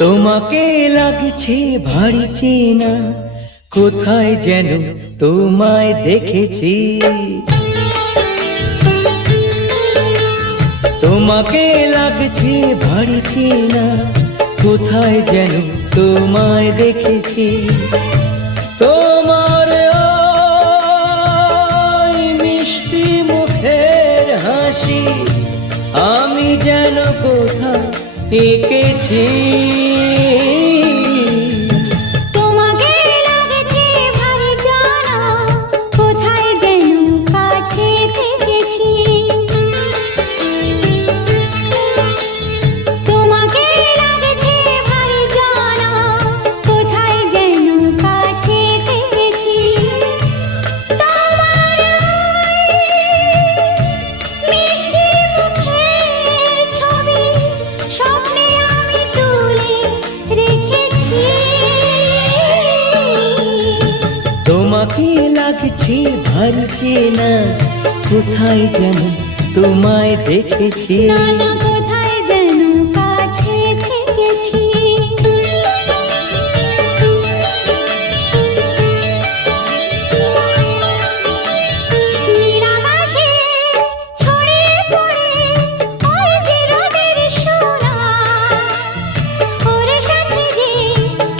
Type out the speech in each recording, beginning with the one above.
তোমাকে লাগছে ভারী চেনা, কোথায় যেন তোমায় দেখেছি। তোমাকে লাগছে ভারী চেনা, কোথায় যেন তোমায় দেখেছি। তোমার ওই মিষ্টি মুখের হাসি আমি যেন কোথায় এঁকেছি। তোমাকে লাগছে ভারী জানা, কোথায় যেন কাছে থেকেছি। তোমাকে লাগছে ভারী জানা, কোথায় যেন কাছে থেকেছি। তোমার মিষ্টি মুখের ছবি স্বপ্নে আমি তুলে রেখেছি। তোমাকে লাগছে ভারী চেনা, কোথায় যেন তোমায় দেখেছি। না না, কোথায় যেন কাছে থেকেছি। নিরাকাশে ছড়িয়ে পড়ে ওই যে রোদের সোনা, ওর সাথে যে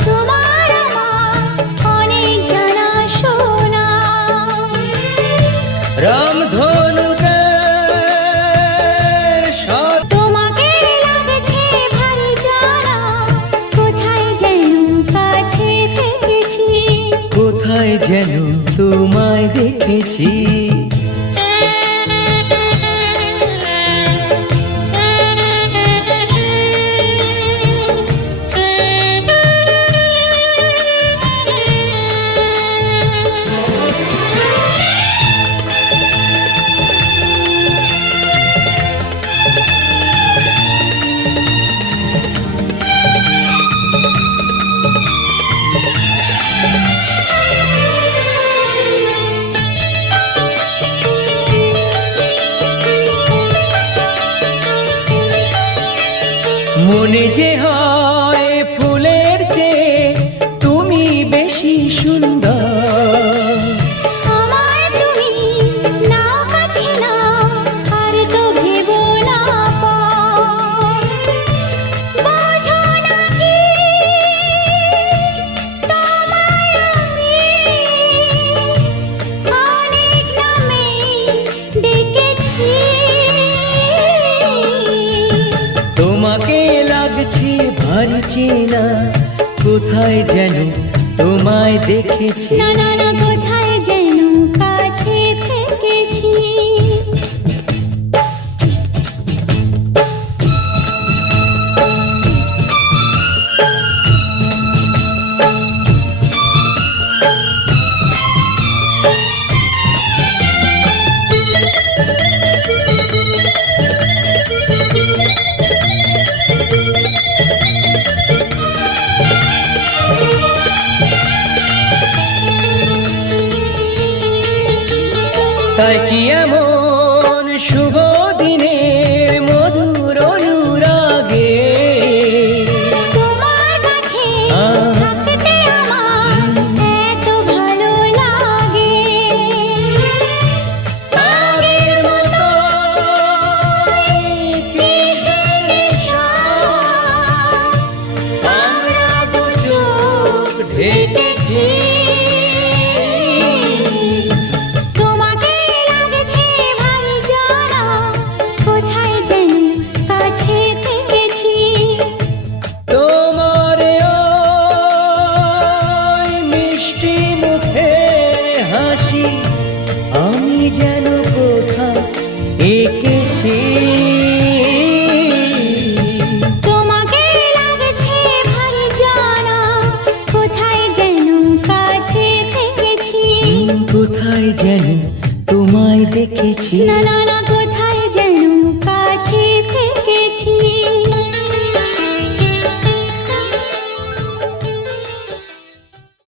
তোমার আমার অনেক জানাশোনা। রামধনুকের সাথে তোমাকে লাগছে ভারী জানা, কোথায় যেন কাছে থেকেছি। কোথায় যেন তোমায় দেখেছি। মনে যে হয় ফুলের চেয়ে তুমি বেশি সুন্দর। আমায় তুমি নাও কাছে নাও, আর তো ভেবো না পর। বোঝো না কি তোমায় আমি অনেক নামেই ডেকেছি। তোমাকে লাগছে ভারী চেনা, কোথায় যেন তোমায় দেখেছি। না না না, কোথায় যেন কাছে থেকেছি। তাই কি এমন শুভ দিনের মধুর অনুরাগে তোমার কাছে থাকতে আমার এত ভালো লাগে। আগের মতো কিসে নেশা, আমরা দু চোখ ঢেকেছি। তোমাকে লাগছে ভারী জানা, কোথায় যেন কাছে থেকেছি। তোমার ওই মিষ্টি মুখের হাসি আমি যেন কোথায় এঁকেছি। তোমাকে লাগছে ভারী জানা, কোথায় যেন কাছে থেকেছি। কোথায় যেন তোমায় দেখেছি। না না না, কোথায় যেন কাছে থেকেছি।